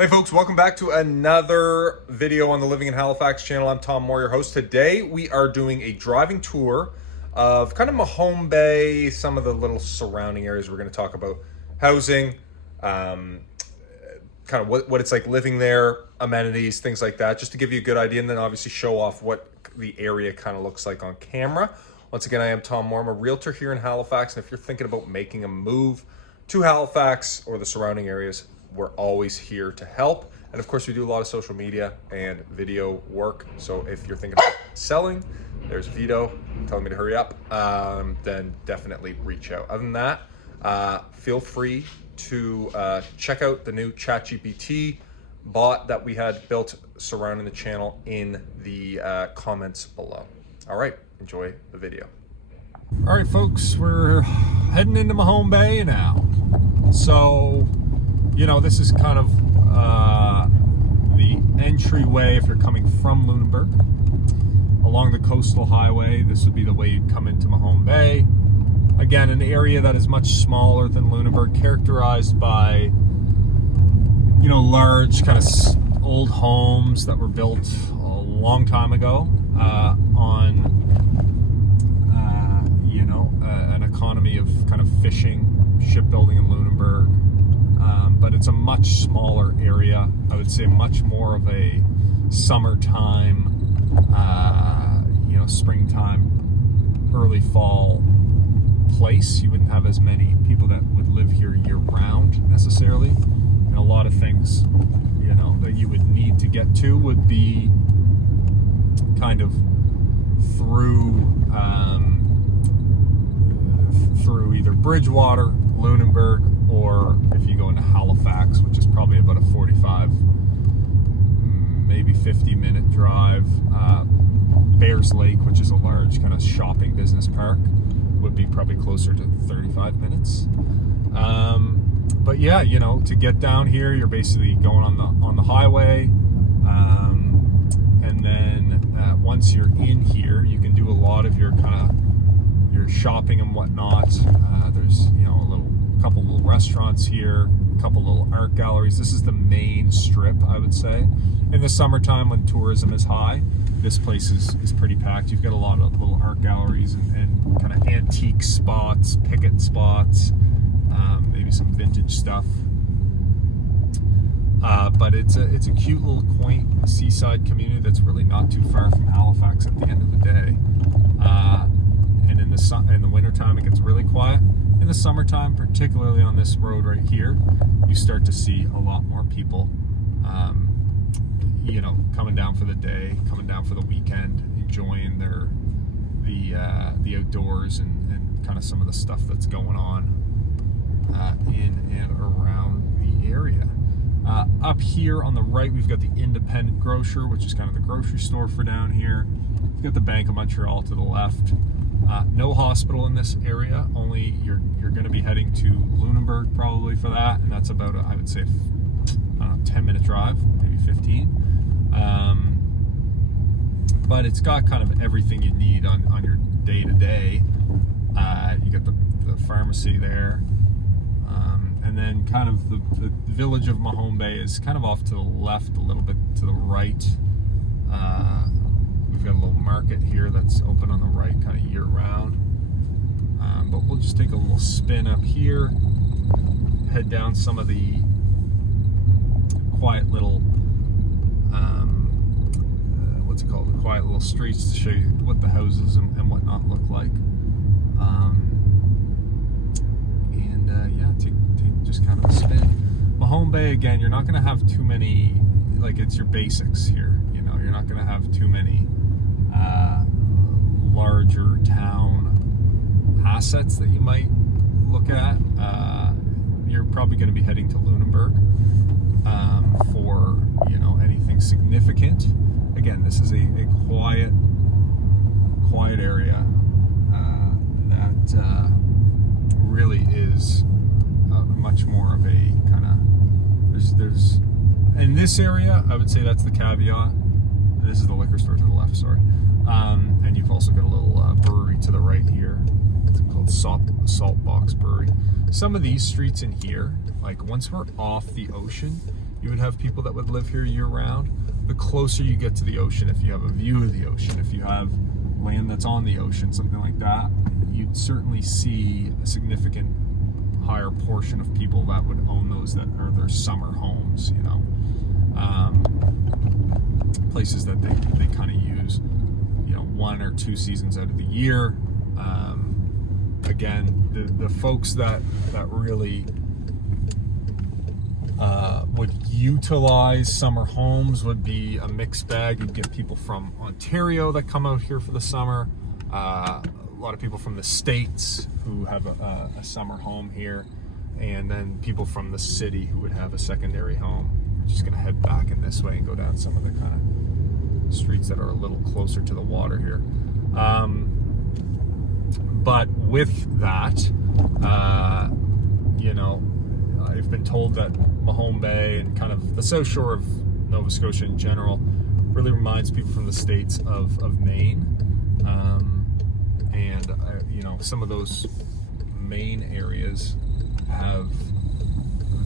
Hey folks, welcome back to another video on the Living in Halifax channel. I'm Tom Moore, your host. Today we are doing a driving tour of kind of Mahone Bay, some of the little surrounding areas. We're going to talk about housing, kind of what it's like living there, amenities, things like that, just to give you a good idea, and then obviously show off what the area kind of looks like on camera. Once again, I am Tom Moore. I'm a realtor here in Halifax, and if you're thinking about making a move to Halifax or the surrounding areas, we're always here to help. And of course, we do a lot of social media and video work. So if you're thinking about selling, there's Vito telling me to hurry up, then definitely reach out. Other than that, feel free to check out the new ChatGPT bot that we had built surrounding the channel in the comments below. All right, enjoy the video. All right, folks, we're heading into Mahone Bay now. So, you know, this is kind of the entryway if you're coming from Lunenburg. Along the coastal highway, this would be the way you'd come into Mahone Bay. Again, an area that is much smaller than Lunenburg, characterized by, you know, large kind of old homes that were built a long time ago on, you know, an economy of kind of fishing, shipbuilding in Lunenburg. But it's a much smaller area. I would say much more of a summertime, you know, springtime, early fall place. You wouldn't have as many people that would live here year round necessarily. And a lot of things, you know, that you would need to get to would be kind of through either Bridgewater, Lunenburg, or if you go into Halifax, which is probably about a 45, maybe 50-minute drive. Bears Lake, which is a large kind of shopping business park, would be probably closer to 35 minutes. But yeah, you know, to get down here, you're basically going on the highway, and then once you're in here, you can do a lot of your kind of your shopping and whatnot. There's, you know, a couple little restaurants here, a couple little art galleries. This is the main strip, I would say. In the summertime, when tourism is high, this place is pretty packed. You've got a lot of little art galleries and kind of antique spots, picket spots, maybe some vintage stuff. But it's a cute little quaint seaside community that's really not too far from Halifax at the end of the day. And in the wintertime, it gets really quiet. In the summertime, particularly on this road right here, you start to see a lot more people, you know, coming down for the day, coming down for the weekend, enjoying the outdoors and kind of some of the stuff that's going on in and around the area. Up here on the right, we've got the Independent Grocer, which is kind of the grocery store for down here. We've got the Bank of Montreal to the left. No hospital in this area. Only you're going to be heading to Lunenburg probably for that, and that's about I would say 10-minute drive, maybe 15. But it's got kind of everything you need on your day-to-day. You got the pharmacy there, and then kind of the village of Mahone Bay is kind of off to the left, a little bit to the right. We've got a little market here that's open on the right kind of year-round. But we'll just take a little spin up here, head down some of the quiet little, what's it called? The quiet little streets to show you what the houses and whatnot look like. Yeah, take just kind of a spin. Mahone Bay, again, you're not going to have too many, like, it's your basics here. You know, you're not going to have too many larger town assets that you might look at. You're probably going to be heading to Lunenburg for, you know, anything significant. Again, this is a quiet area that really is much more of a kind of there's in this area. I would say that's the caveat. This is the liquor store to the left, sorry. And you've also got a little brewery to the right here. It's called Salt Box Brewery. Some of these streets in here, like once we're off the ocean, you would have people that would live here year-round. The closer you get to the ocean, if you have a view of the ocean, if you have land that's on the ocean, something like that, you'd certainly see a significant higher portion of people that would own those that are their summer homes, you know. Places that they kind of use, you know, 1 or 2 seasons out of the year. Again, the folks that really would utilize summer homes would be a mixed bag. You'd get people from Ontario that come out here for the summer, a lot of people from the States who have a summer home here, and then people from the city who would have a secondary home. We're just going to head back in this way and go down some of the kind of streets that are a little closer to the water here. But with that, you know, I've been told that Mahone Bay and kind of the south shore of Nova Scotia in general really reminds people from the States of Maine. And, you know, some of those Maine areas have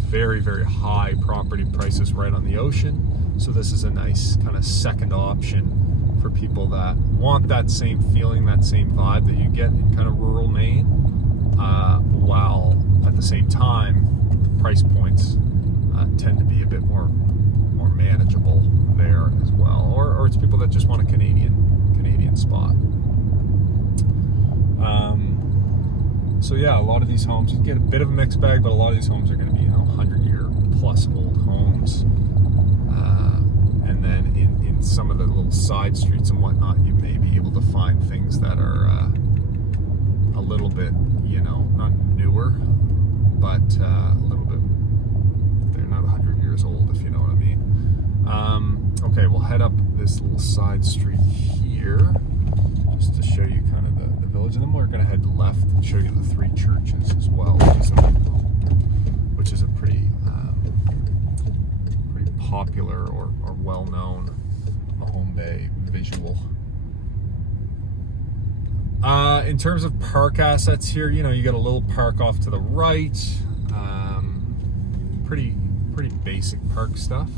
very, very high property prices right on the ocean. So this is a nice kind of second option for people that want that same feeling, that same vibe that you get in kind of rural Maine, while at the same time, the price points tend to be a bit more manageable there as well. Or it's people that just want a Canadian spot. So yeah, a lot of these homes, you get a bit of a mixed bag, but a lot of these homes are going to be, you know, 100-year plus old homes. And then in some of the little side streets and whatnot, you may be able to find things that are a little bit, you know, not newer, but a little bit, they're not 100 years old, if you know what I mean. Okay, we'll head up this little side street here just to show you kind of the village, and then we're going to head left and show you the 3 churches as well, which is a pretty popular or well-known Mahone Bay visual. In terms of park assets here, you know, you got a little park off to the right. Pretty basic park stuff.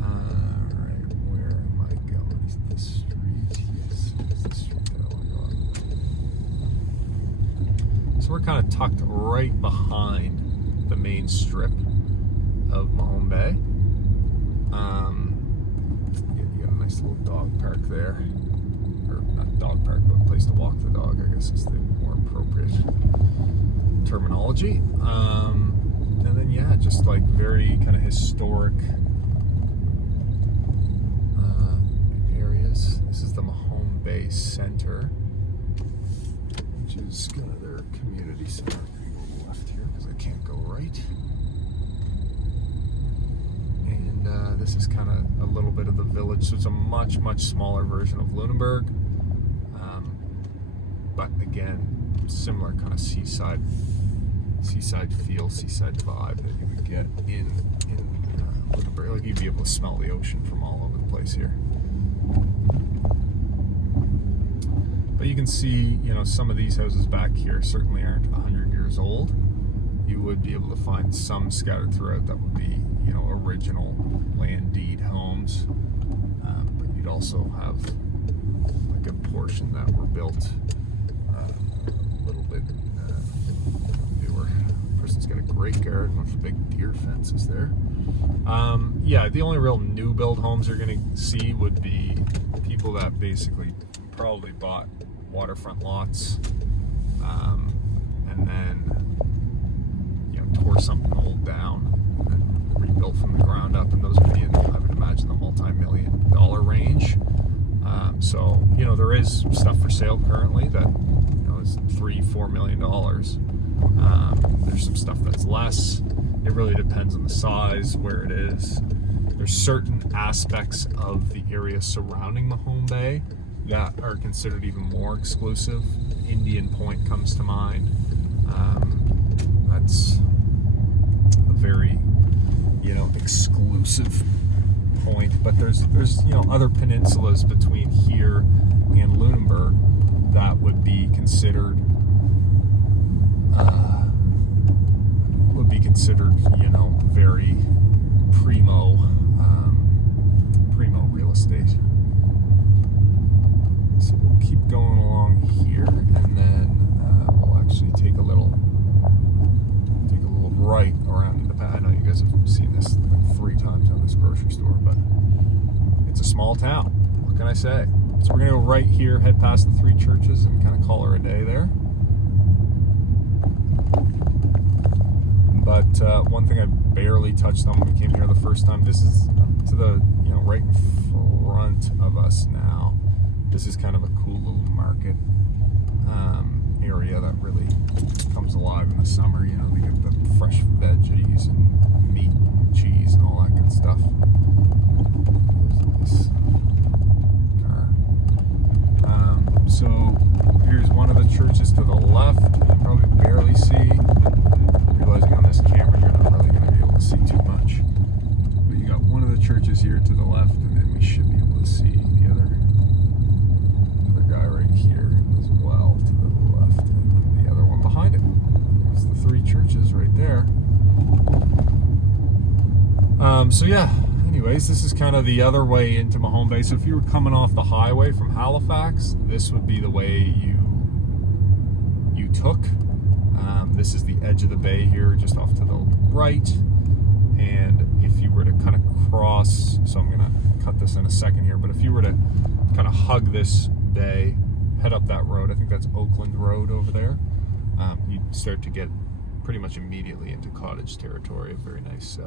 Alright, where am I going? Is it the street? Yes, it's the street that I want to go on. So we're kind of tucked right behind the main strip of Mahone Bay. You got a nice little dog park there. Or not dog park, but a place to walk the dog, I guess is the more appropriate terminology. And then yeah, just like very kind of historic areas. This is the Mahone Bay Center, which is kind of their community center. I'm going to go left here because I can't go right. And this is kind of a little bit of the village, so it's a much smaller version of Lunenburg. But again, similar kind of seaside feel, seaside vibe that you would get in Lunenburg. Like you'd be able to smell the ocean from all over the place here. But you can see, you know, some of these houses back here certainly aren't 100 years old. You would be able to find some scattered throughout that would be, you know, original land deed homes. But you'd also have a good portion that were built a little bit newer. The person's got a great garden with big deer fences there. Yeah, the only real new build homes you're going to see would be people that basically probably bought waterfront lots and then, you know, tore something old down and rebuilt from the ground up, and those would be in, I would imagine, the multi-million-dollar range. So, you know, there is stuff for sale currently that, you know, is $3-4 million. There's some stuff that's less. It really depends on the size, where it is. There's certain aspects of the area surrounding Mahone Bay that are considered even more exclusive. Indian Point comes to mind. That's a very, you know, exclusive point. But there's you know, other peninsulas between here and Lunenburg that would be considered you know, very I've seen this like 3 times at this grocery store, but it's a small town. What can I say? So we're gonna go right here, head past the 3 churches, and kind of call her a day there. But one thing I barely touched on when we came here the first time, this is to the, right in front of us now. This is kind of a cool little market area that really comes alive in the summer. They get the fresh veggies and meat and cheese and all that good stuff. There's this car. So here's one of the churches to the left. You can probably barely see. Realizing on this camera you're not really going to be able to see too much. But you got one of the churches here to the left, and then we should be able to see the other guy right here as well to the left, and the other one behind it. There's the 3 churches right there. So yeah, anyways, this is kind of the other way into Mahone Bay. So if you were coming off the highway from Halifax, this would be the way you took. This is the edge of the bay here, just off to the right. And if you were to kind of cross, so I'm gonna cut this in a second here, but if you were to kind of hug this bay, head up that road, I think that's Oakland Road over there, you'd start to get pretty much immediately into cottage territory. A very nice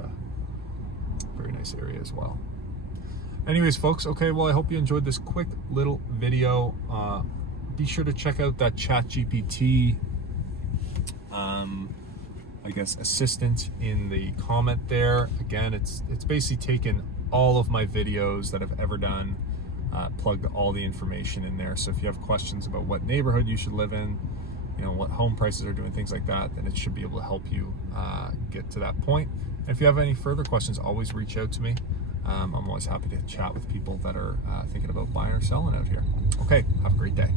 area as well. Anyways, folks, okay, well, I hope you enjoyed this quick little video. Be sure to check out that ChatGPT I guess assistant in the comment there. Again, it's basically taken all of my videos that I've ever done, plugged all the information in there. So if you have questions about what neighborhood you should live in, what home prices are doing, things like that, then it should be able to help you get to that point. And if you have any further questions, always reach out to me. I'm always happy to chat with people that are thinking about buying or selling out here. Okay, have a great day.